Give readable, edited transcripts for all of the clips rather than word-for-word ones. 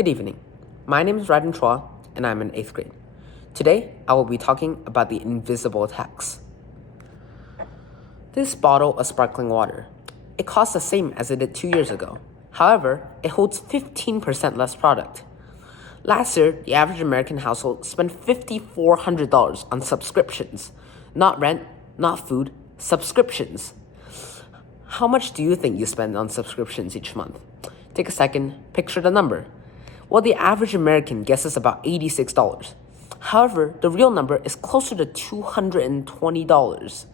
Good evening. My name is Raden Chua, and I'm in 8th grade. Today, I will be talking about the invisible tax. This bottle of sparkling water, it costs the same as it did 2 years ago. However, it holds 15% less product. Last year, the average American household spent $5,400 on subscriptions. Not rent, not food, subscriptions. How much do you think you spend on subscriptions each month? Take a second, picture the number. Well, the average American guesses about $86. However, the real number is closer to $220.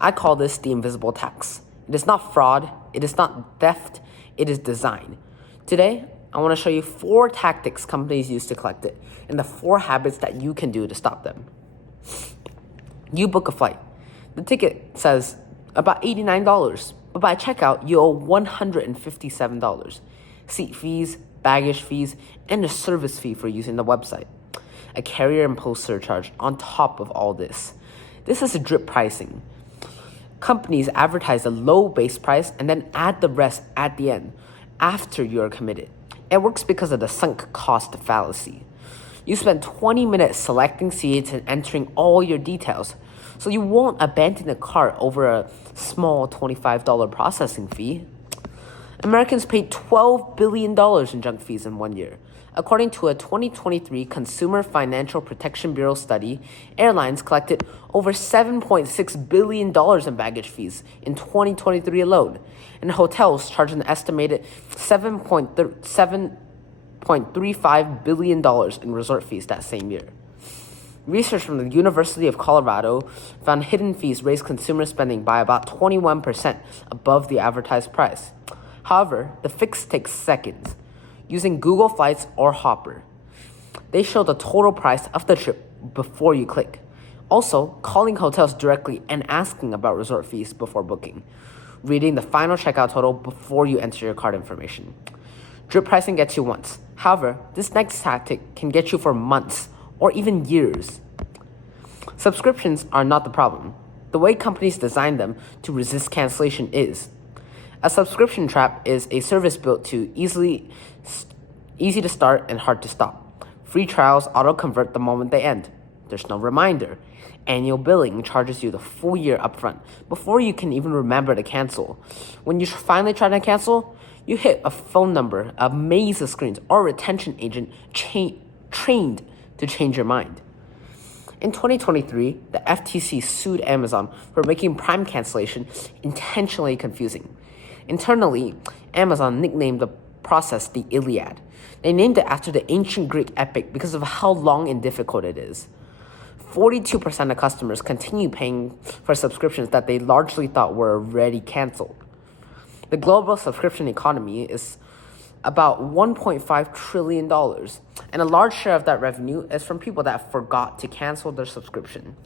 I call this the invisible tax. It is not fraud, it is not theft, it is design. Today, I want to show you 4 tactics companies use to collect it and the 4 habits that you can do to stop them. You book a flight. The ticket says about $89, but by checkout, you owe $157. Seat fees, baggage fees, and a service fee for using the website. A carrier imposed surcharge on top of all this. This is a drip pricing. Companies advertise a low base price and then add the rest at the end, after you are committed. It works because of the sunk cost fallacy. You spend 20 minutes selecting seats and entering all your details, so you won't abandon the cart over a small $25 processing fee. Americans paid $12 billion in junk fees in 1 year. According to a 2023 Consumer Financial Protection Bureau study, airlines collected over $7.6 billion in baggage fees in 2023 alone, and hotels charged an estimated $7.35 billion in resort fees that same year. Research from the University of Colorado found hidden fees raised consumer spending by about 21% above the advertised price. However, the fix takes seconds. Using Google Flights or Hopper, they show the total price of the trip before you click. Also, calling hotels directly and asking about resort fees before booking. Reading the final checkout total before you enter your card information. Drip pricing gets you once. However, this next tactic can get you for months or even years. Subscriptions are not the problem. The way companies design them to resist cancellation is. A subscription trap is a service built to easy to start and hard to stop. Free trials auto-convert the moment they end. There's no reminder. Annual billing charges you the full year upfront before you can even remember to cancel. When you finally try to cancel, you hit a phone number, a maze of screens, or a retention agent trained to change your mind. In 2023, the FTC sued Amazon for making Prime cancellation intentionally confusing. Internally, Amazon nicknamed the process the Iliad. They named it after the ancient Greek epic because of how long and difficult it is. 42% of customers continue paying for subscriptions that they largely thought were already canceled. The global subscription economy is about $1.5 trillion, and a large share of that revenue is from people that forgot to cancel their subscription.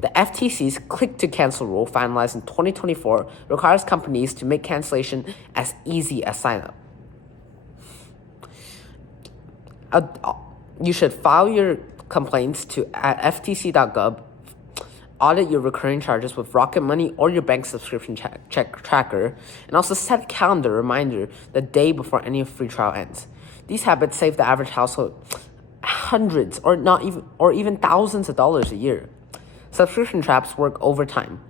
The FTC's click-to-cancel rule, finalized in 2024, requires companies to make cancellation as easy as sign-up. You should file your complaints at ftc.gov, audit your recurring charges with Rocket Money or your bank subscription check tracker, and also set a calendar reminder the day before any free trial ends. These habits save the average household hundreds or even thousands of dollars a year. Subscription traps work over time,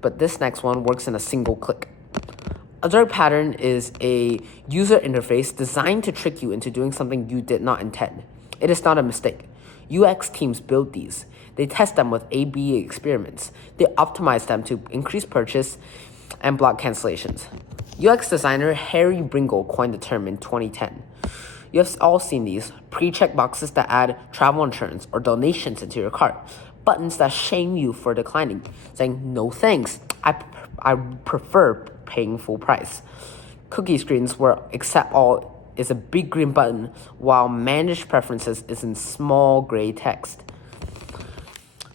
but this next one works in a single click. A dark pattern is a user interface designed to trick you into doing something you did not intend. It is not a mistake. UX teams build these. They test them with A/B experiments. They optimize them to increase purchase and block cancellations. UX designer Harry Bringle coined the term in 2010. You have all seen these pre-check boxes that add travel insurance or donations into your cart, buttons that shame you for declining, saying no thanks, I prefer paying full price. Cookie screens where accept all is a big green button, while manage preferences is in small gray text.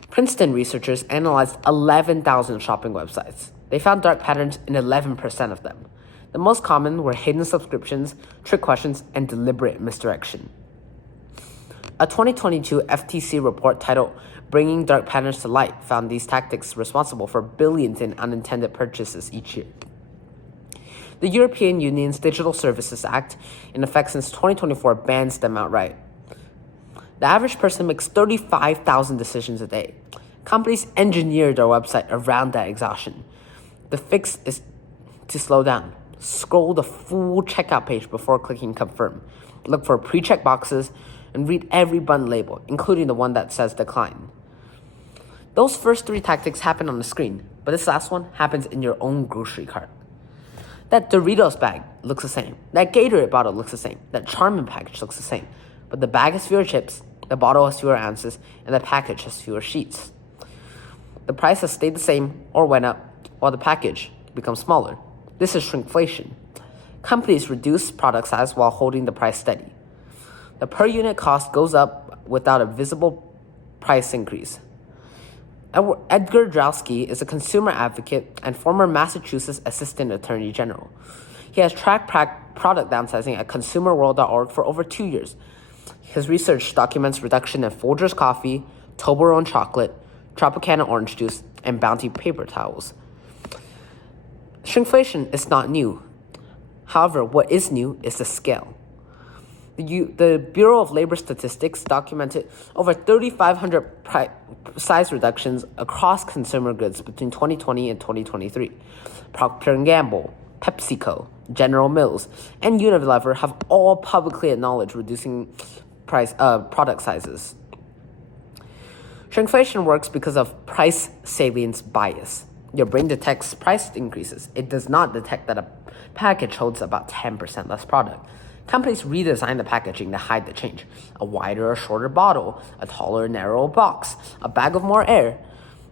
Princeton researchers analyzed 11,000 shopping websites. They found dark patterns in 11% of them. The most common were hidden subscriptions, trick questions, and deliberate misdirection. A 2022 FTC report titled Bringing Dark Patterns to Light found these tactics responsible for billions in unintended purchases each year. The European Union's Digital Services Act, in effect since 2024, bans them outright. The average person makes 35,000 decisions a day. Companies engineer their website around that exhaustion. The fix is to slow down. Scroll the full checkout page before clicking confirm. Look for pre-check boxes and read every button label, including the one that says decline. Those first 3 tactics happen on the screen, but this last one happens in your own grocery cart. That Doritos bag looks the same. That Gatorade bottle looks the same. That Charmin package looks the same. But the bag has fewer chips, the bottle has fewer ounces, and the package has fewer sheets. The price has stayed the same or went up, while the package becomes smaller. This is shrinkflation. Companies reduce product size while holding the price steady. The per unit cost goes up without a visible price increase. Edgar Drowsky is a consumer advocate and former Massachusetts Assistant Attorney General. He has tracked product downsizing at consumerworld.org for over 2 years. His research documents reduction in Folgers coffee, Toblerone chocolate, Tropicana orange juice, and Bounty paper towels. Shrinkflation is not new. However, what is new is the scale. The Bureau of Labor Statistics documented over 3,500 size reductions across consumer goods between 2020 and 2023. Procter & Gamble, PepsiCo, General Mills, and Unilever have all publicly acknowledged reducing product sizes. Shrinkflation works because of price salience bias. Your brain detects price increases. It does not detect that a package holds about 10% less product. Companies redesign the packaging to hide the change. A wider or shorter bottle, a taller or narrower box, a bag with more air.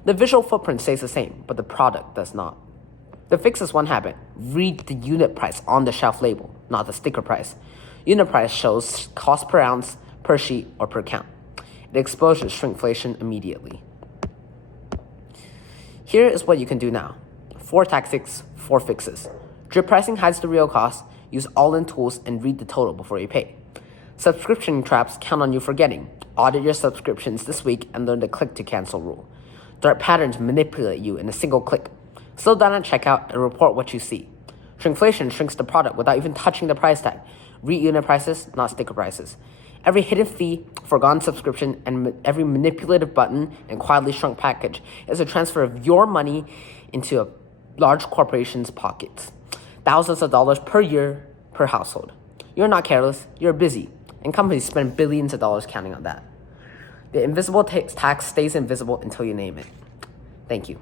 The visual footprint stays the same, but the product does not. The fix is one habit. Read the unit price on the shelf label, not the sticker price. Unit price shows cost per ounce, per sheet, or per count. It exposes shrinkflation immediately. Here is what you can do now. 4 tactics, 4 fixes. Drip pricing hides the real cost. Use all-in tools and read the total before you pay. Subscription traps count on you forgetting. Audit your subscriptions this week and learn the click to cancel rule. Dark patterns manipulate you in a single click. Slow down at checkout and report what you see. Shrinkflation shrinks the product without even touching the price tag. Read unit prices, not sticker prices. Every hidden fee, forgotten subscription, and every manipulative button and quietly shrunk package is a transfer of your money into a large corporation's pockets. Thousands of dollars per year per household. You're not careless, you're busy, and companies spend billions of dollars counting on that. The invisible tax stays invisible until you name it. Thank you.